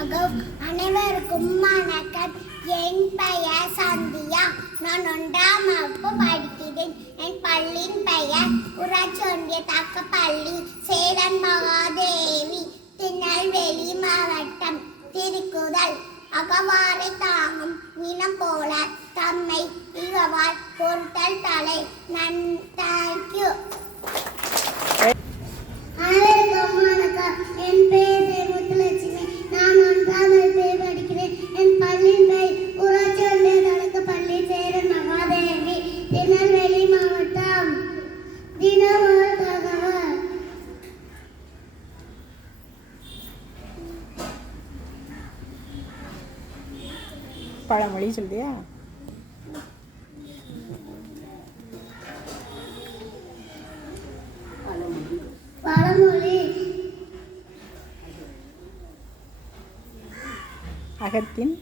அனைவருக்கும் வணக்கம். என் பெயர் சந்தியா. நான் 1ஆம் வகுப்பு படிக்கிறேன். என் பள்ளியின் பெயர் ஊராட்சி ஒன்றிய தக்கப்பள்ளி சேரன் மகாதேவி, திருநெல்வேலி மாவட்டம். திருக்குறள். அகவாரை தாங்கும் இனம் போல தம்மை இகவார் பொறுத்தல் தலை. தேங்க்யூ. அனைவருக்கும் வணக்கம். என் பெயர் முத்துலட்சுமி. நான் 1ஆம் வகுப்பு படிக்கிறேன். என் பள்ளியின் பெயர் ஊராட்சி ஒன்றிய தொடக்கப்பள்ளி சேரன் மகாதேவி, திருநெல்வேலி மாவட்டம். தினம் ஒரு தகவல். பழமொழி சொல்றியா? பழமொழி. அகத்தின்